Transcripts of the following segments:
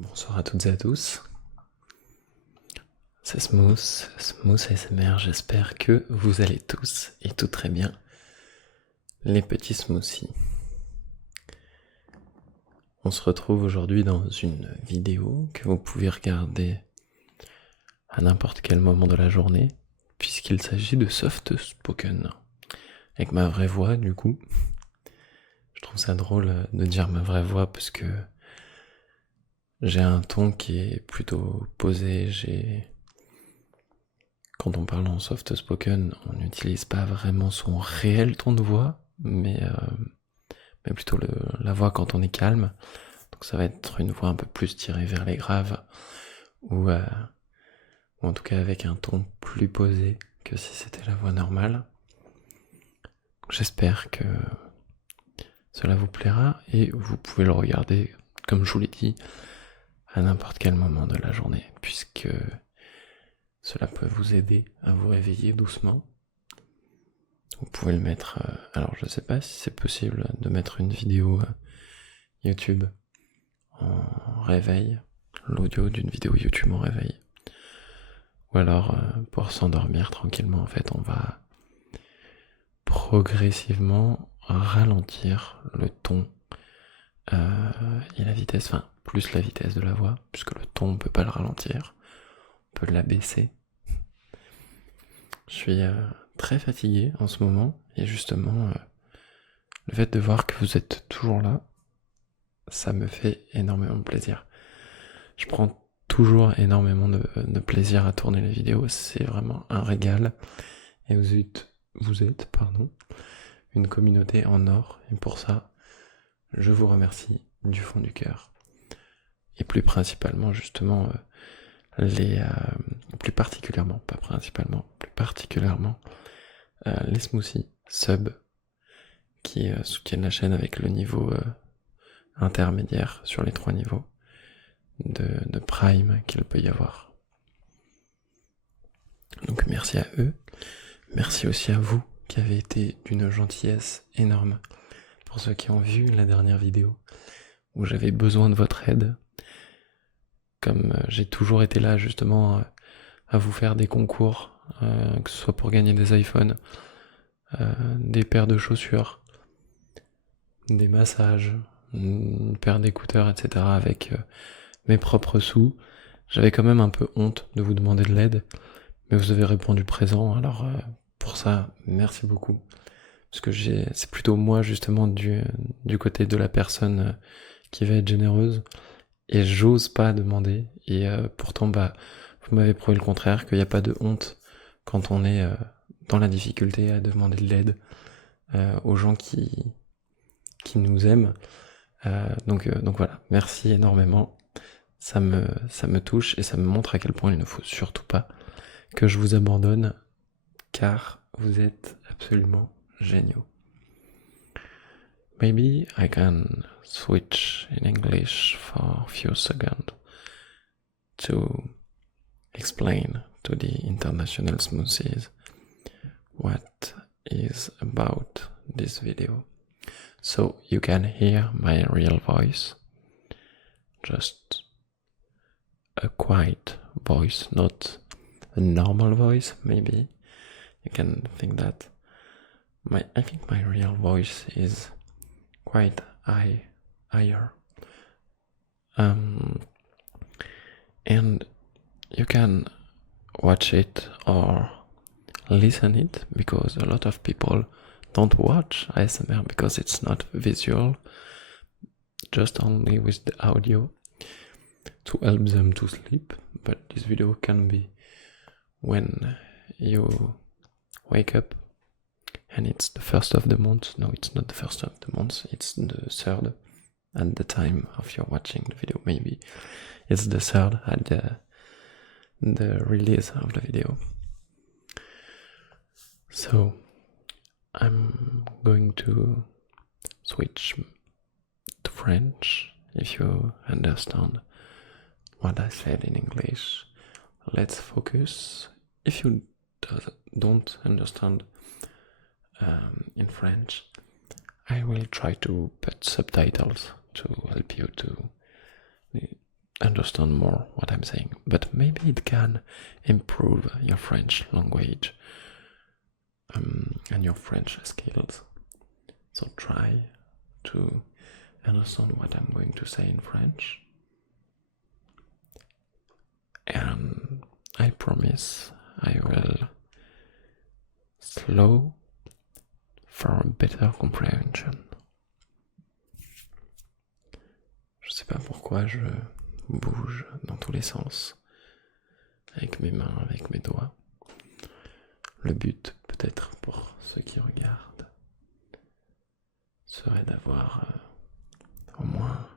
Bonsoir à toutes et à tous, c'est Smooth ASMR, j'espère que vous allez tous et tout très bien, les petits smoothies. On se retrouve aujourd'hui dans une vidéo que vous pouvez regarder à n'importe quel moment de la journée, puisqu'il s'agit de soft spoken, avec ma vraie voix du coup. Je trouve ça drôle de dire ma vraie voix parce que j'ai un ton qui est plutôt posé, Quand on parle en soft spoken, on n'utilise pas vraiment son réel ton de voix, mais plutôt la voix quand on est calme. Donc ça va être une voix un peu plus tirée vers les graves, ou en tout cas avec un ton plus posé que si c'était la voix normale. J'espère que cela vous plaira et vous pouvez le regarder, comme je vous l'ai dit, à n'importe quel moment de la journée, puisque cela peut vous aider à vous réveiller doucement. Vous pouvez le mettre... alors je sais pas si c'est possible de mettre une vidéo YouTube en réveil, l'audio d'une vidéo YouTube en réveil. Ou alors pour s'endormir tranquillement, en fait, on va progressivement ralentir le ton et la vitesse, enfin plus la vitesse de la voix, puisque le ton on peut pas le ralentir, on peut l'abaisser. Je suis très fatigué en ce moment, et justement le fait de voir que vous êtes toujours là, ça me fait énormément plaisir. Je prends toujours énormément de plaisir à tourner les vidéos, c'est vraiment un régal. Et vous êtes une communauté en or, et pour ça, je vous remercie du fond du cœur. Et plus principalement, justement, plus particulièrement, pas principalement, plus particulièrement, les smoothies sub qui soutiennent la chaîne avec le niveau intermédiaire sur les 3 niveaux de Prime qu'il peut y avoir. Donc merci à eux, merci aussi à vous qui avez été d'une gentillesse énorme. Pour ceux qui ont vu la dernière vidéo où j'avais besoin de votre aide, comme j'ai toujours été là justement à vous faire des concours, que ce soit pour gagner des iPhones, des paires de chaussures, des massages, une paire d'écouteurs, etc. avec mes propres sous, j'avais quand même un peu honte de vous demander de l'aide, mais vous avez répondu présent, alors pour ça, merci beaucoup. Parce que c'est plutôt moi justement du côté de la personne qui va être généreuse, et j'ose pas demander, et pourtant vous m'avez prouvé le contraire, qu'il n'y a pas de honte quand on est dans la difficulté à demander de l'aide aux gens qui nous aiment. Donc voilà, merci énormément, ça me touche et ça me montre à quel point il ne faut surtout pas que je vous abandonne, car vous êtes absolument géniaux. Maybe I can switch in English for a few seconds to explain to the international smoothies what is about this video. So you can hear my real voice, just a quiet voice, not a normal voice, maybe. You can think that I think my real voice is quite higher. And you can watch it or listen it, because a lot of people don't watch ASMR because it's not visual, just only with the audio to help them to sleep. But this video can be when you wake up and it's the first of the month. No, it's not the first of the month, it's the third at the time of your watching the video. Maybe it's the third at the release of the video. So I'm going to switch to French if you understand what I said in English. Let's focus. If you don't understand in French, I will try to put subtitles to help you understand more what I'm saying, but maybe it can improve your French language and your French skills. So try to understand what I'm going to say in French, and I promise I will slow for a better comprehension. Je sais pas pourquoi je bouge dans tous les sens, avec mes mains, avec mes doigts. Le but, peut-être pour ceux qui regardent, serait d'avoir au moins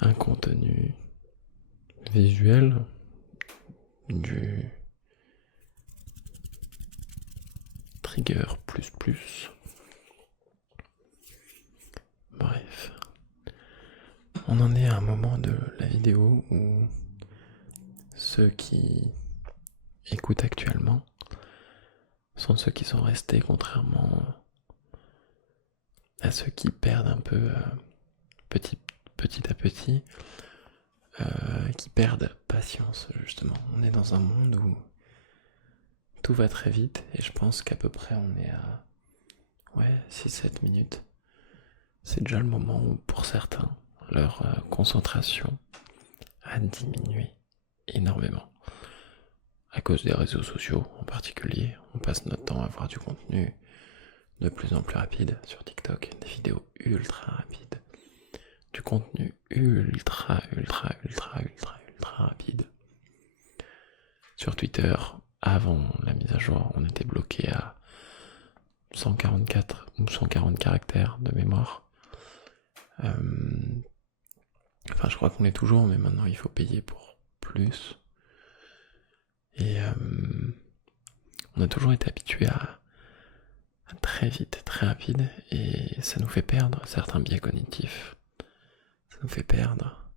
un contenu visuel du trigger plus. Bref. On en est à un moment de la vidéo où ceux qui écoutent actuellement sont ceux qui sont restés, contrairement à ceux qui perdent un peu petit à petit, qui perdent patience justement. On est dans un monde où tout va très vite et je pense qu'à peu près on est à 6-7 minutes. C'est déjà le moment où pour certains leur concentration a diminué énormément. À cause des réseaux sociaux en particulier, on passe notre temps à voir du contenu de plus en plus rapide sur TikTok, des vidéos ultra rapides, du contenu ultra rapide. Sur Twitter, avant la mise à jour, on était bloqué à 144 ou 140 caractères de mémoire. Enfin, je crois qu'on est toujours, mais maintenant il faut payer pour plus. Et on a toujours été habitué à très vite, très rapide, et ça nous fait perdre certains biais cognitifs. Ça nous fait perdre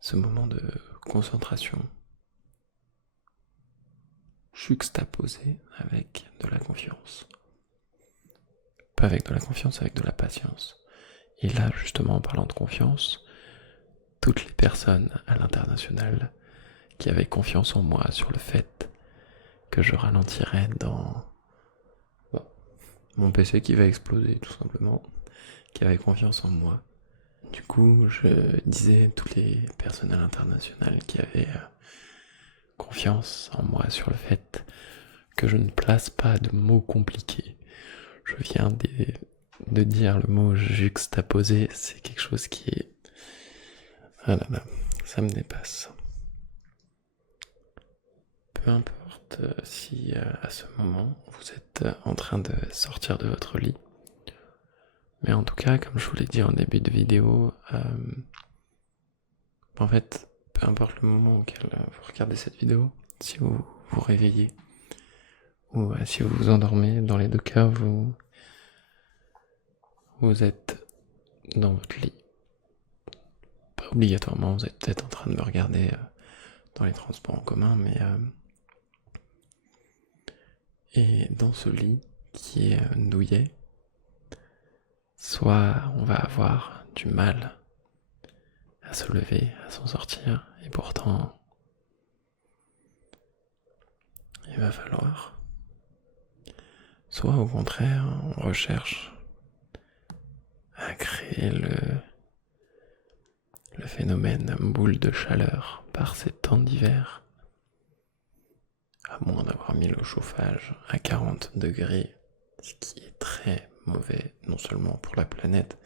ce moment de concentration juxtaposé avec de la confiance. Pas avec de la confiance, avec de la patience. Et là, justement, en parlant de confiance, toutes les personnes à l'international qui avaient confiance en moi sur le fait que je ralentirais dans mon PC qui va exploser tout simplement, qui avaient confiance en moi. Du coup, je disais toutes les personnes à l'international qui avaient confiance en moi sur le fait que je ne place pas de mots compliqués. Je viens de dire le mot juxtaposé, c'est quelque chose qui est... Ah là là, ça me dépasse. Peu importe si à ce moment vous êtes en train de sortir de votre lit, mais en tout cas, comme je vous l'ai dit en début de vidéo, en fait, peu importe le moment auquel vous regardez cette vidéo, si vous vous réveillez ou si vous vous endormez, dans les deux cas, vous êtes dans votre lit. Pas obligatoirement, vous êtes peut-être en train de me regarder dans les transports en commun, mais et dans ce lit qui est douillet, soit on va avoir du mal à se lever, à s'en sortir, et pourtant il va falloir. Soit au contraire, on recherche à créer le phénomène boule de chaleur par ces temps d'hiver, à moins d'avoir mis le chauffage à 40 degrés, ce qui est très mauvais, non seulement pour la planète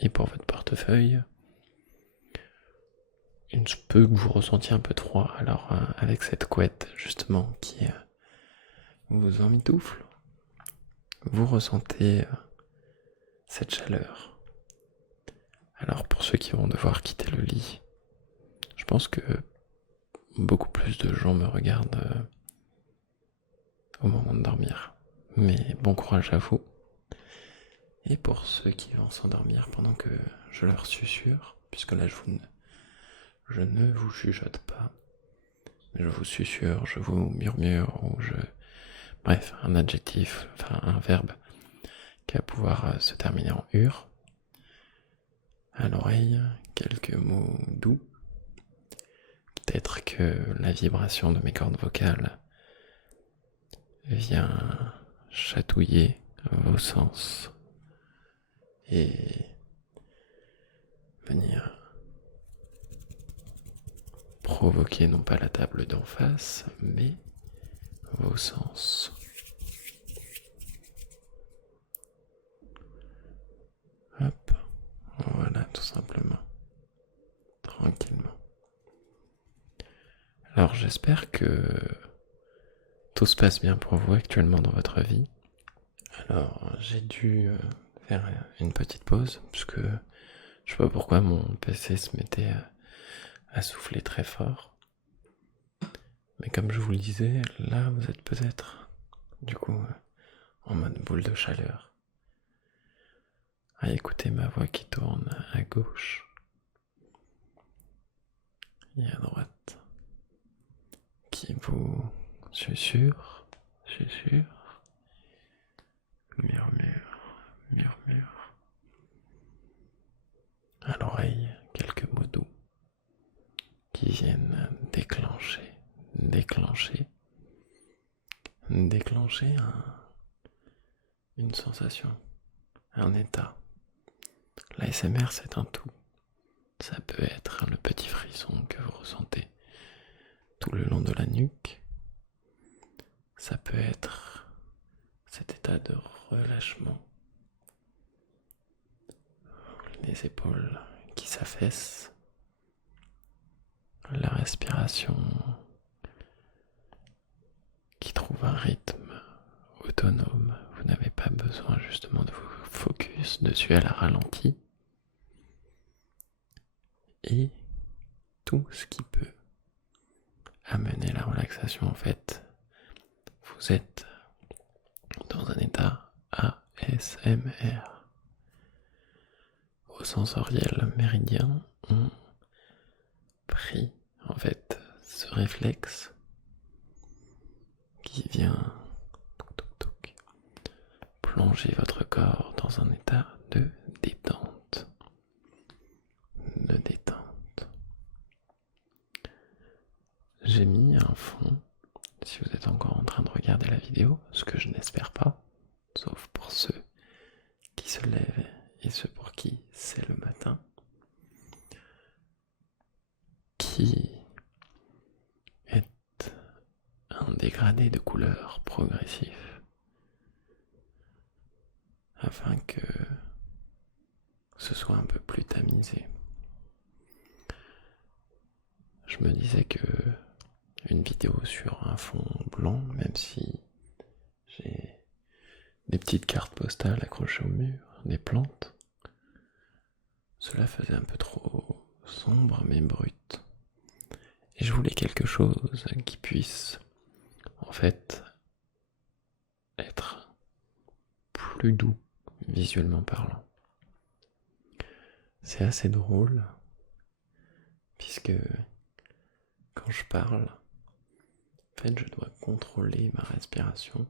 et pour votre portefeuille. Il se peut que vous ressentiez un peu de froid, alors avec cette couette justement qui vous emmitoufle, vous ressentez cette chaleur. Alors pour ceux qui vont devoir quitter le lit, je pense que beaucoup plus de gens me regardent au moment de dormir. Mais bon courage à vous. Et pour ceux qui vont s'endormir pendant que je leur susurre, puisque là je ne vous chuchote pas, je vous susurre, je vous murmure, ou bref, un adjectif, enfin un verbe qui va pouvoir se terminer en ur. à l'oreille quelques mots doux. Peut-être que la vibration de mes cordes vocales vient chatouiller vos sens et venir provoquer non pas la table d'en face, mais vos sens. Hop, voilà, tout simplement, tranquillement. Alors j'espère que tout se passe bien pour vous actuellement dans votre vie. Alors j'ai dû faire une petite pause, puisque je sais pas pourquoi mon PC se mettait à souffler très fort. Mais comme je vous le disais, là vous êtes peut-être du coup en mode boule de chaleur, à écouter ma voix qui tourne à gauche et à droite, qui vous susurre, murmure, murmure, à l'oreille quelques mots doux qui viennent déclencher une sensation, un état. L'ASMR c'est un tout. Ça peut être le petit frisson que vous ressentez tout le long de la nuque. Ça peut être cet état de relâchement, les épaules qui s'affaissent, la respiration qui trouve un rythme autonome. Vous n'avez pas besoin justement de vous focus dessus à la ralentie. Et tout ce qui peut amener la relaxation, en fait, vous êtes dans un état ASMR. Vos sensoriels méridiens ont pris, en fait, ce réflexe qui vient plonger votre corps dans un état de détente. J'ai mis un fond, si vous êtes encore en train de regarder la vidéo, ce que je n'espère pas, sauf pour ceux qui se lèvent et ceux pour qui c'est le matin, qui est un dégradé de couleurs progressif, afin que ce soit un peu plus tamisé. Je me disais que une vidéo sur un fond blanc, même si j'ai des petites cartes postales accrochées au mur, des plantes, cela faisait un peu trop sombre mais brut. Et je voulais quelque chose qui puisse, en fait, être plus doux, visuellement parlant. C'est assez drôle, puisque quand je parle, en fait, je dois contrôler ma respiration.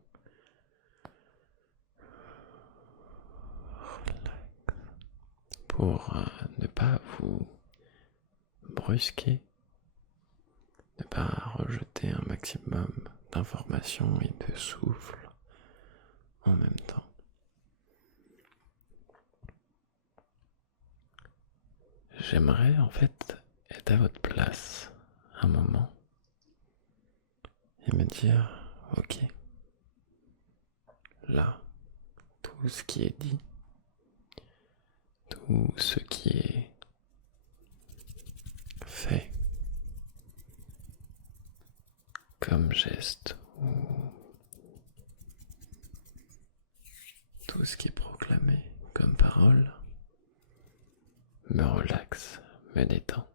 Pour ne pas vous brusquer, ne pas rejeter un maximum d'informations et de souffle en même temps. J'aimerais en fait être à votre place un moment et me dire, ok, là, tout ce qui est dit, tout ce qui est fait comme geste ou tout ce qui est proclamé comme parole me relaxe, me détend.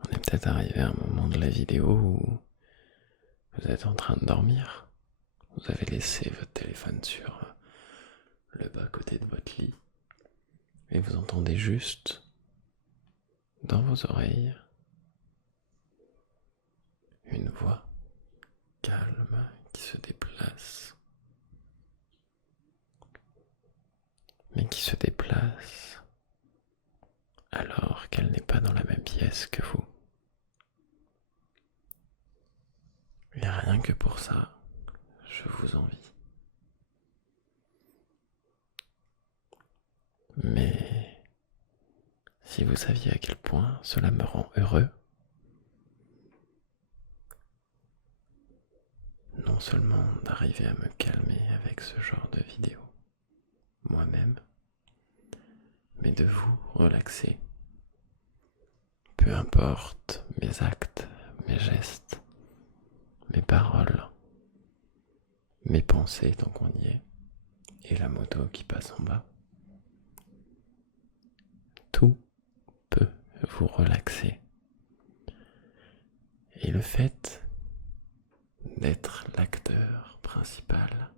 On est peut-être arrivé à un moment de la vidéo où vous êtes en train de dormir. Vous avez laissé votre téléphone sur le bas-côté de votre lit et vous entendez juste dans vos oreilles une voix calme qui se déplace, mais qui se déplace savoir qu'elle n'est pas dans la même pièce que vous. Et rien que pour ça, je vous envie. Mais si vous saviez à quel point cela me rend heureux, non seulement d'arriver à me calmer avec ce genre de vidéo, moi-même, mais de vous relaxer. Peu importe mes actes, mes gestes, mes paroles, mes pensées tant qu'on y est, et la moto qui passe en bas. Tout peut vous relaxer. Et le fait d'être l'acteur principal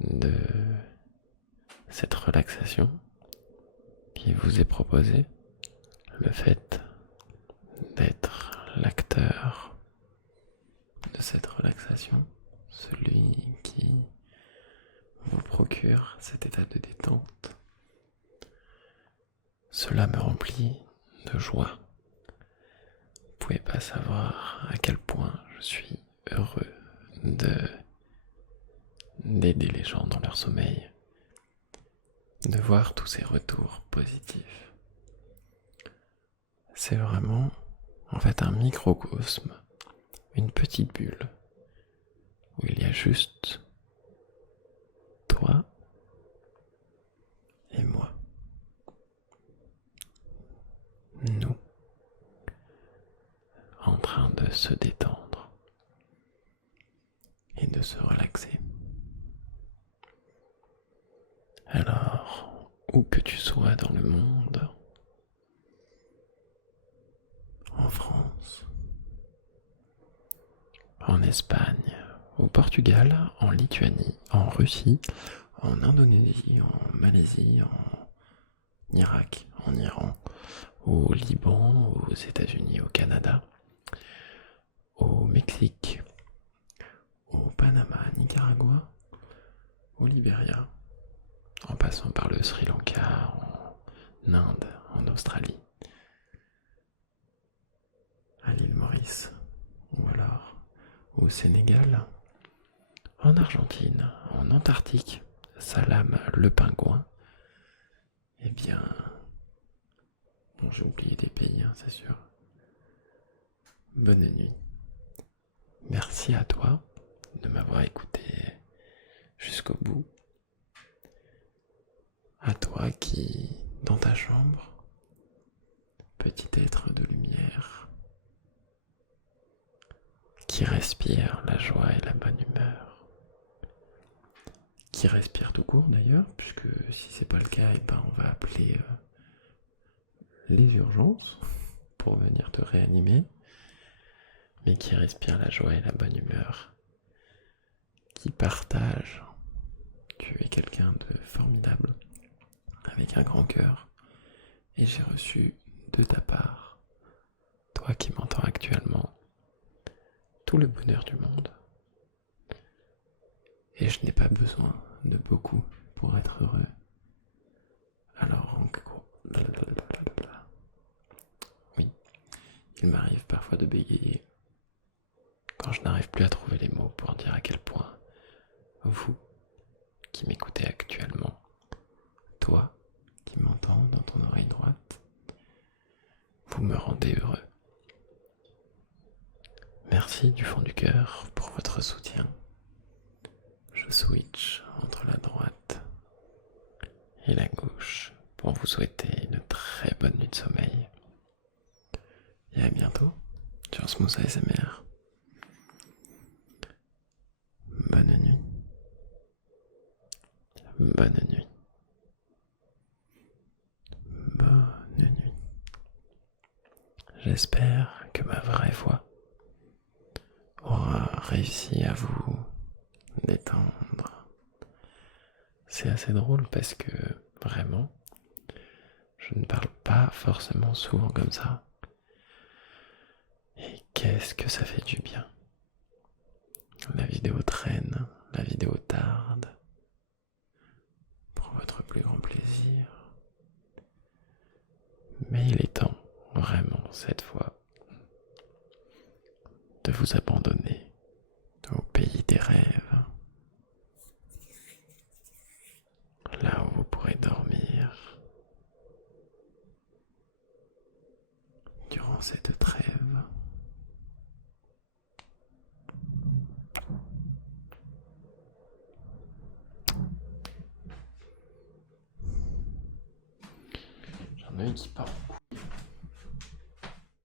de cette relaxation qui vous est proposée, le fait d'être l'acteur de cette relaxation, celui qui vous procure cet état de détente, cela me remplit de joie. Vous pouvez pas savoir à quel point je suis heureux d'aider les gens dans leur sommeil, de voir tous ces retours positifs. C'est vraiment en fait un microcosme, une petite bulle où il y a juste toi et moi. Nous, en train de se détendre et de se relaxer. Alors, où que tu sois dans le monde, en France, en Espagne, au Portugal, en Lituanie, en Russie, en Indonésie, en Malaisie, en Irak, en Iran, au Liban, aux États-Unis, au Canada, au Mexique, au Panama, Nicaragua, au Libéria, en passant par le Sri Lanka, en Inde, en Australie, à l'île Maurice, ou alors au Sénégal, en Argentine, en Antarctique, Salam le pingouin. Eh bien, bon, j'ai oublié des pays, c'est sûr. Bonne nuit. Merci à toi de m'avoir écouté jusqu'au bout. À toi qui, dans ta chambre, petit être de lumière, qui respire la joie et la bonne humeur, qui respire tout court d'ailleurs, puisque si c'est pas le cas, on va appeler les urgences pour venir te réanimer, mais qui respire la joie et la bonne humeur, qui partage. Tu es quelqu'un de formidable, avec un grand cœur, et j'ai reçu de ta part, toi qui m'entends actuellement, tout le bonheur du monde. Et je n'ai pas besoin de beaucoup pour être heureux. Alors en gros, oui, il m'arrive parfois de bégayer quand je n'arrive plus à trouver les mots pour dire à quel point vous qui m'écoutez actuellement, toi qui m'entends dans ton oreille droite, vous me rendez heureux. Merci du fond du cœur pour votre soutien. Je switch entre la droite et la gauche pour vous souhaiter une très bonne nuit de sommeil. Et à bientôt sur Smooth ASMR. Bonne nuit. Bonne nuit. Bonne nuit. J'espère que ma vraie voix aura réussi à vous détendre. C'est assez drôle parce que vraiment, je ne parle pas forcément souvent comme ça. Et qu'est-ce que ça fait du bien. La vidéo traîne, la vidéo tarde. Pour votre plus grand plaisir, Mais il est temps, vraiment, cette fois, de vous abandonner au pays des rêves, là où vous pourrez dormir durant cette trêve. J'en ai qui part